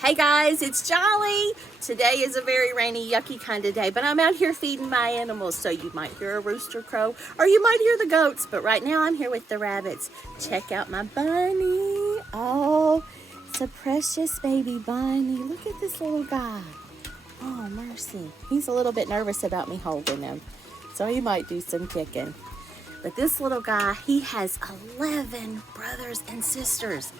Hey guys, it's Jolly. Today is a very rainy, yucky kind of day, but I'm out here feeding my animals, so you might hear a rooster crow or you might hear the goats, but right now I'm here with the rabbits. Check out my bunny. Oh, it's a precious baby bunny. Look at this little guy. Oh, mercy. He's a little bit nervous about me holding him, so he might do some kicking. But this little guy, he has 11 brothers and sisters.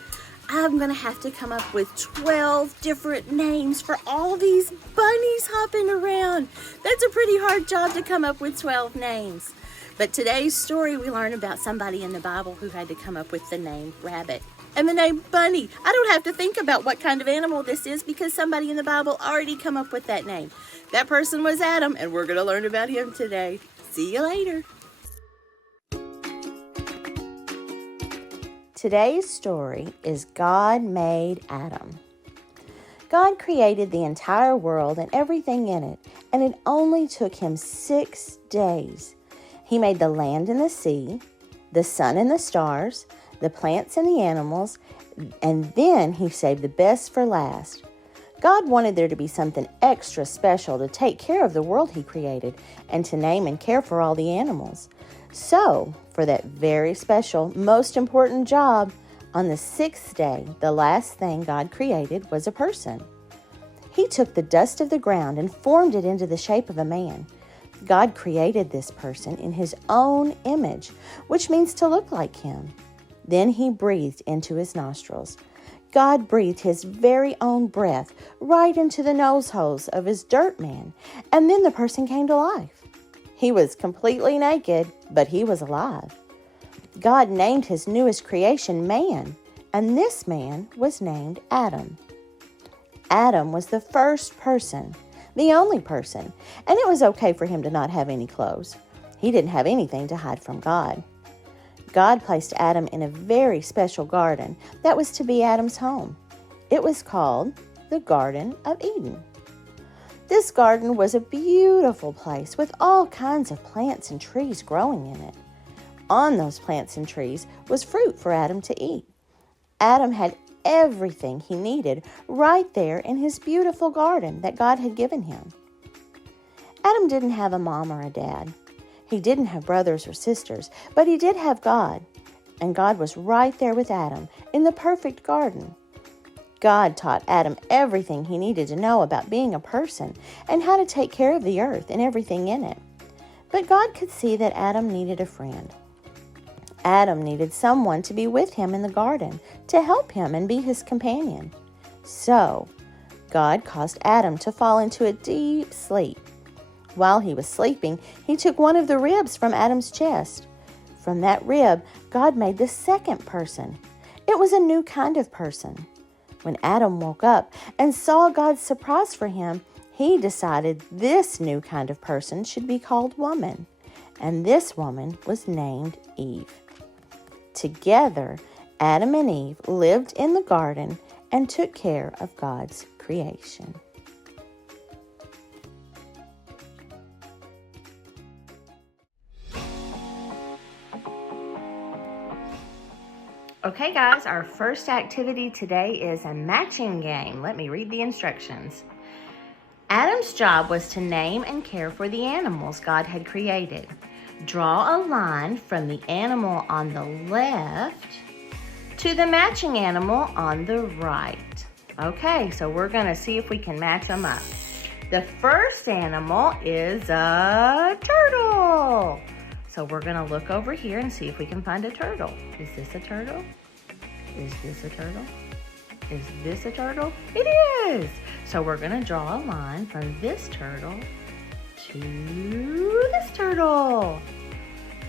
I'm gonna have to come up with 12 different names for all these bunnies hopping around. That's a pretty hard job to come up with 12 names. But today's story, we learn about somebody in the Bible who had to come up with the name rabbit and the name bunny. I don't have to think about what kind of animal this is because somebody in the Bible already come up with that name. That person was Adam, and we're gonna learn about him today. See you later. Today's story is God made Adam. God created the entire world and everything in it, and it only took him 6 days. He made the land and the sea, the sun and the stars, the plants and the animals, and then he saved the best for last. God wanted there to be something extra special to take care of the world he created and to name and care for all the animals. So, for that very special, most important job, on the 6th day, the last thing God created was a person. He took the dust of the ground and formed it into the shape of a man. God created this person in his own image, which means to look like him. Then he breathed into his nostrils. God breathed his very own breath right into the nose holes of his dirt man, and then the person came to life. He was completely naked, but he was alive. God named his newest creation man, and this man was named Adam. Adam was the first person, the only person, and it was okay for him to not have any clothes. He didn't have anything to hide from God. God placed Adam in a very special garden that was to be Adam's home. It was called the Garden of Eden. This garden was a beautiful place with all kinds of plants and trees growing in it. On those plants and trees was fruit for Adam to eat. Adam had everything he needed right there in his beautiful garden that God had given him. Adam didn't have a mom or a dad. He didn't have brothers or sisters, but he did have God. And God was right there with Adam in the perfect garden. God taught Adam everything he needed to know about being a person and how to take care of the earth and everything in it. But God could see that Adam needed a friend. Adam needed someone to be with him in the garden, to help him and be his companion. So, God caused Adam to fall into a deep sleep. While he was sleeping, he took one of the ribs from Adam's chest. From that rib, God made the second person. It was a new kind of person. When Adam woke up and saw God's surprise for him, he decided this new kind of person should be called woman. And this woman was named Eve. Together, Adam and Eve lived in the garden and took care of God's creation. Okay guys, our first activity today is a matching game. Let me read the instructions. Adam's job was to name and care for the animals God had created. Draw a line from the animal on the left to the matching animal on the right. Okay, so we're gonna see if we can match them up. The first animal is a turtle. So we're gonna look over here and see if we can find a turtle. Is this a turtle? Is this a turtle? Is this a turtle? It is! So we're gonna draw a line from this turtle to this turtle.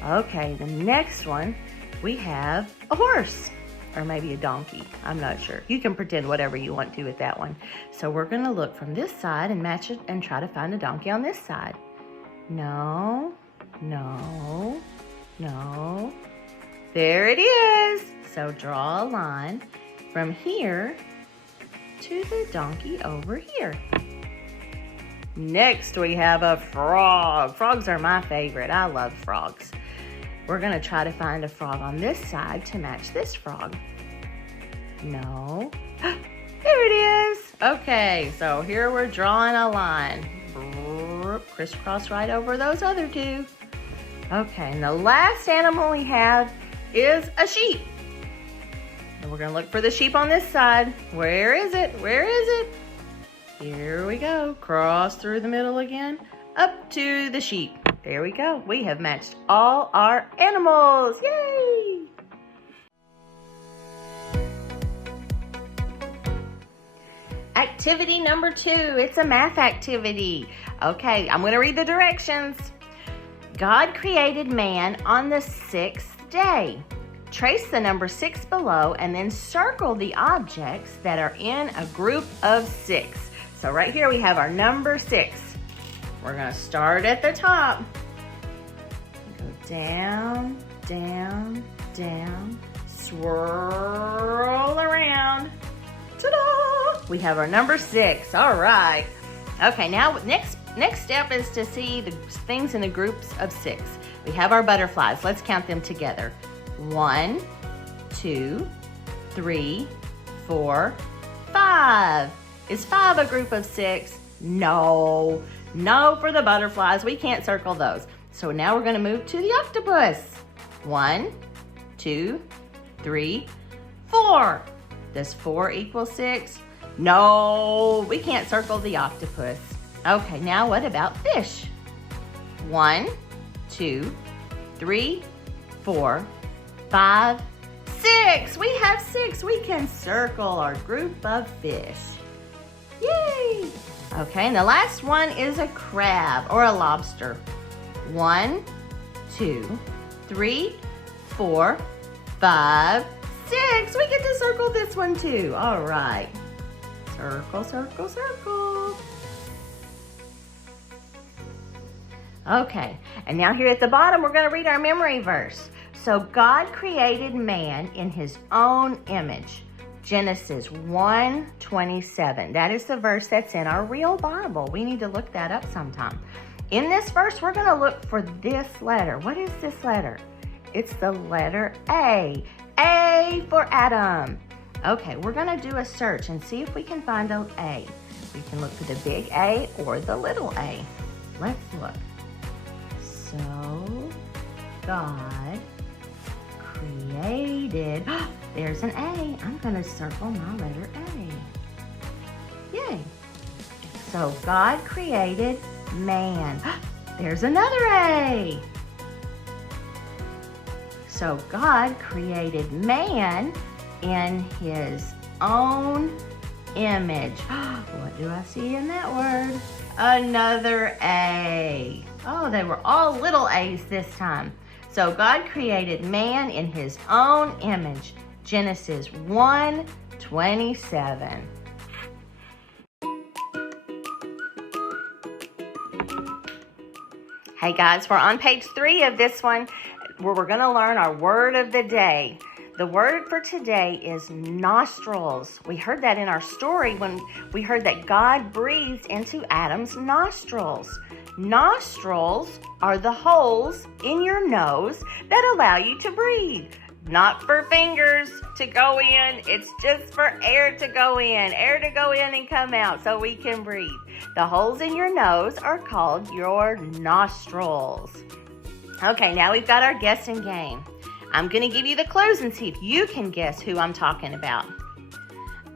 Okay, the next one, we have a horse, or maybe a donkey. I'm not sure. You can pretend whatever you want to with that one. So we're gonna look from this side and match it and try to find a donkey on this side. No. No, no, there it is. So draw a line from here to the donkey over here. Next we have a frog. Frogs are my favorite. I love frogs. We're gonna try to find a frog on this side to match this frog. No, there it is. Okay, so here we're drawing a line. Crisscross right over those other two. Okay, and the last animal we have is a sheep. And we're gonna look for the sheep on this side. Where is it? Where is it? Here we go. Cross through the middle again, up to the sheep. There we go. We have matched all our animals. Yay! Activity number 2. It's a math activity. Okay, I'm going to read the directions. God created man on the 6th day. Trace the number 6 below and then circle the objects that are in a group of 6. So right here we have our number 6. We're going to start at the top. Go down, down, down, swirl around. Ta-da! We have our number 6. All right. Okay, now next step is to see the things in the groups of 6. We have our butterflies. Let's count them together. 1, 2, 3, 4, 5. Is 5 a group of 6? No. No for the butterflies. We can't circle those. So now we're going to move to the octopus. 1, 2, 3, 4. Does 4 equal 6? No, we can't circle the octopus. Okay, now what about fish? 1, 2, 3, 4, 5, 6. We have 6. We can circle our group of fish. Yay! Okay, and the last one is a crab or a lobster. 1, 2, 3, 4, 5, 6. We get to circle this one too. All right. Circle, circle, circle. Okay, and now here at the bottom, we're going to read our memory verse. So God created man in his own image. Genesis 1:27. That is the verse that's in our real Bible. We need to look that up sometime. In this verse, we're going to look for this letter. What is this letter? It's the letter A. A for Adam. Okay, we're going to do a search and see if we can find an A. We can look for the big A or the little a. Let's look. So, God created, there's an A. I'm going to circle my letter A. Yay. So, God created man. There's another A. So, God created man in his own image. What do I see in that word? Another A. Oh, they were all little A's this time. So God created man in his own image. Genesis 1:27. Hey guys, we're on page 3 of this one where we're going to learn our word of the day. The word for today is nostrils. We heard that in our story when we heard that God breathed into Adam's nostrils. Nostrils are the holes in your nose that allow you to breathe. Not for fingers to go in, it's just for air to go in and come out so we can breathe. The holes in your nose are called your nostrils. Okay, now we've got our guessing game. I'm going to give you the clues and see if you can guess who I'm talking about.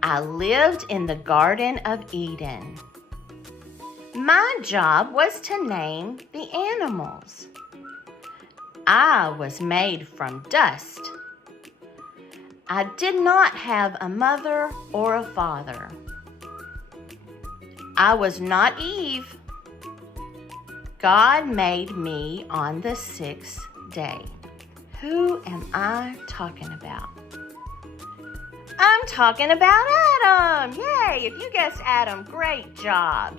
I lived in the Garden of Eden. My job was to name the animals. I was made from dust. I did not have a mother or a father. I was not Eve. God made me on the 6th day. Who am I talking about? I'm talking about Adam. Yay, if you guessed Adam, great job.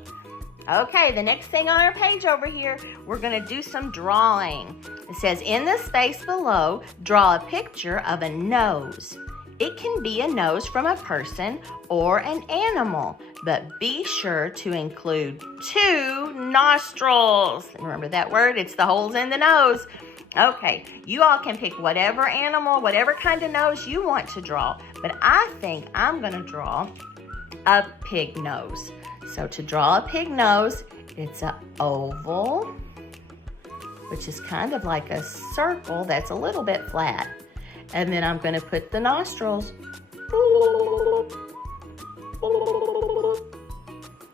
Okay, the next thing on our page over here, we're going to do some drawing. It says, in the space below, draw a picture of a nose. It can be a nose from a person or an animal, but be sure to include 2 nostrils. Remember that word? It's the holes in the nose. Okay, you all can pick whatever animal, whatever kind of nose you want to draw, but I think I'm going to draw a pig nose. So to draw a pig nose, it's an oval, which is kind of like a circle that's a little bit flat. And then I'm going to put the nostrils.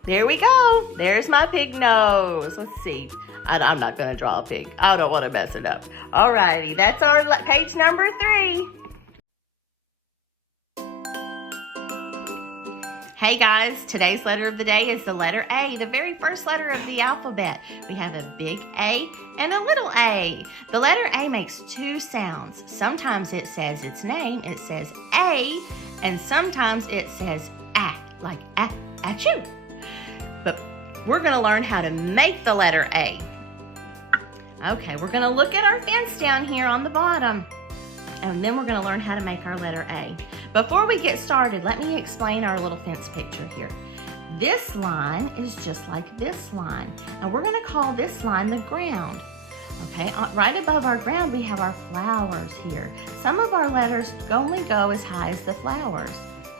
There we go. There's my pig nose. Let's see. I'm not going to draw a pig. I don't want to mess it up. Alrighty, that's our page number 3. Hey guys, today's letter of the day is the letter A, the very first letter of the alphabet. We have a big A and a little a. The letter A makes 2 sounds. Sometimes it says its name, it says A, and sometimes it says a, like achoo. But we're going to learn how to make the letter A. Okay, we're going to look at our fence down here on the bottom, and then we're going to learn how to make our letter A. Before we get started, let me explain our little fence picture here. This line is just like this line, and we're going to call this line the ground. Okay, right above our ground, we have our flowers here. Some of our letters only go as high as the flowers.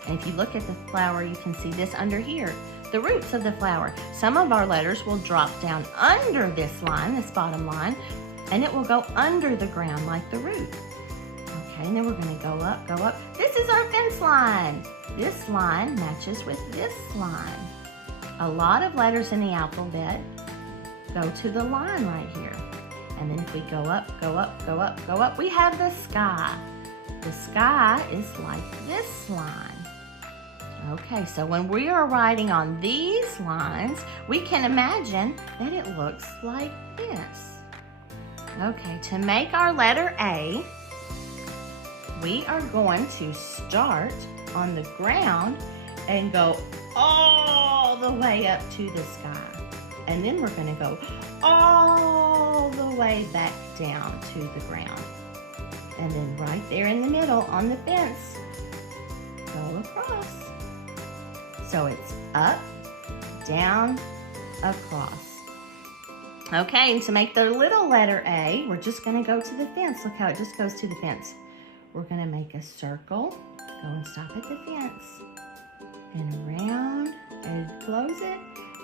And if you look at the flower, you can see this under here, the roots of the flower. Some of our letters will drop down under this line, this bottom line, and it will go under the ground like the root. Okay, and then we're going to go up, go up. This is our fence line. This line matches with this line. A lot of letters in the alphabet go to the line right here. And then if we go up, go up, go up, go up, we have the sky. The sky is like this line. Okay, so when we are writing on these lines, we can imagine that it looks like this. Okay, to make our letter A, we are going to start on the ground and go all the way up to the sky. And then we're going to go all the way back down to the ground. And then right there in the middle on the fence, go across. So it's up, down, across. Okay, and to make the little letter A, we're just going to go to the fence. Look how it just goes to the fence. We're going to make a circle, go and stop at the fence, and around, and close it,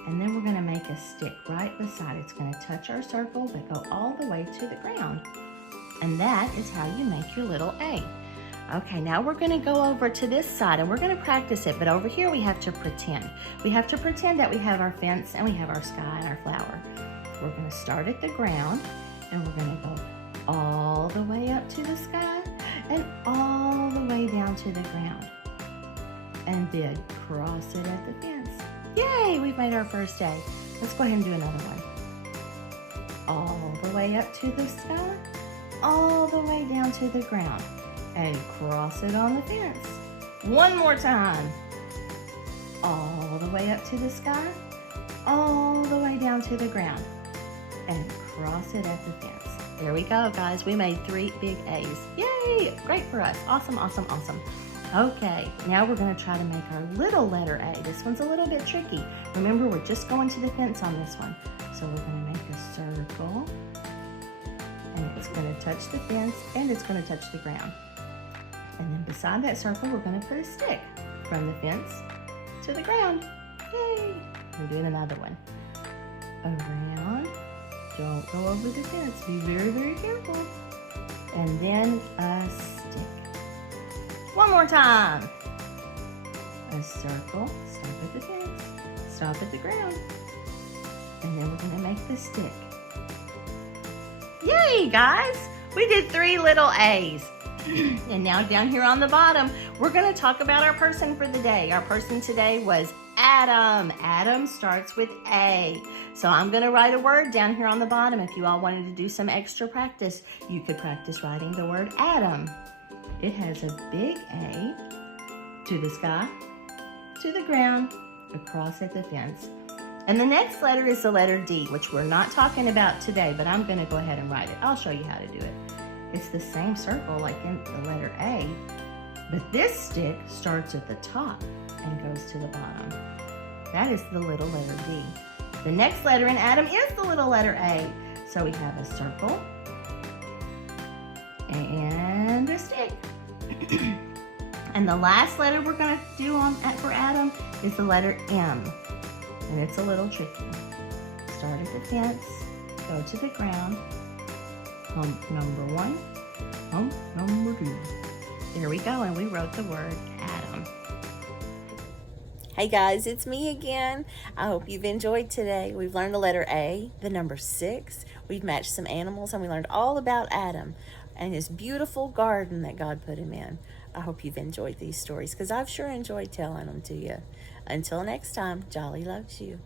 and then we're going to make a stick right beside it. It's going to touch our circle, but go all the way to the ground. And that is how you make your little A. Okay, now we're going to go over to this side, and we're going to practice it, but over here we have to pretend. We have to pretend that we have our fence, and we have our sky and our flower. We're going to start at the ground, and we're going to go all the way up to the sky, and all the way down to the ground. And then cross it at the fence. Yay, we've made our first A. Let's go ahead and do another one. All the way up to the sky, all the way down to the ground. And cross it on the fence. One more time. All the way up to the sky, all the way down to the ground. And cross it at the fence. There we go, guys. We made 3 big A's. Yay! Great for us. Awesome, awesome, awesome. Okay, now we're going to try to make our little letter A. This one's a little bit tricky. Remember, we're just going to the fence on this one. So we're going to make a circle. And it's going to touch the fence, and it's going to touch the ground. And then beside that circle, we're going to put a stick from the fence to the ground. Yay! We're doing another one. Around. Don't go over the fence. Be very, very careful. And then a stick. One more time. A circle. Stop at the fence. Stop at the ground. And then we're going to make the stick. Yay, guys! We did 3 little A's. And now down here on the bottom, we're going to talk about our person for the day. Our person today was Adam. Adam starts with A. So I'm going to write a word down here on the bottom. If you all wanted to do some extra practice, you could practice writing the word Adam. It has a big A to the sky, to the ground, across at the fence. And the next letter is the letter D, which we're not talking about today, but I'm going to go ahead and write it. I'll show you how to do it. It's the same circle like in the letter A, but this stick starts at the top and goes to the bottom. That is the little letter D. The next letter in Adam is the little letter A. So we have a circle and a stick. And the last letter we're going to do for Adam is the letter M. And it's a little tricky. Start at the fence, go to the ground, hump number 1, hump number 2. There we go, and we wrote the word Adam. Hey guys, it's me again. I hope you've enjoyed today. We've learned the letter A, the number 6. We've matched some animals, and we learned all about Adam and his beautiful garden that God put him in. I hope you've enjoyed these stories because I've sure enjoyed telling them to you. Until next time, Jolly loves you.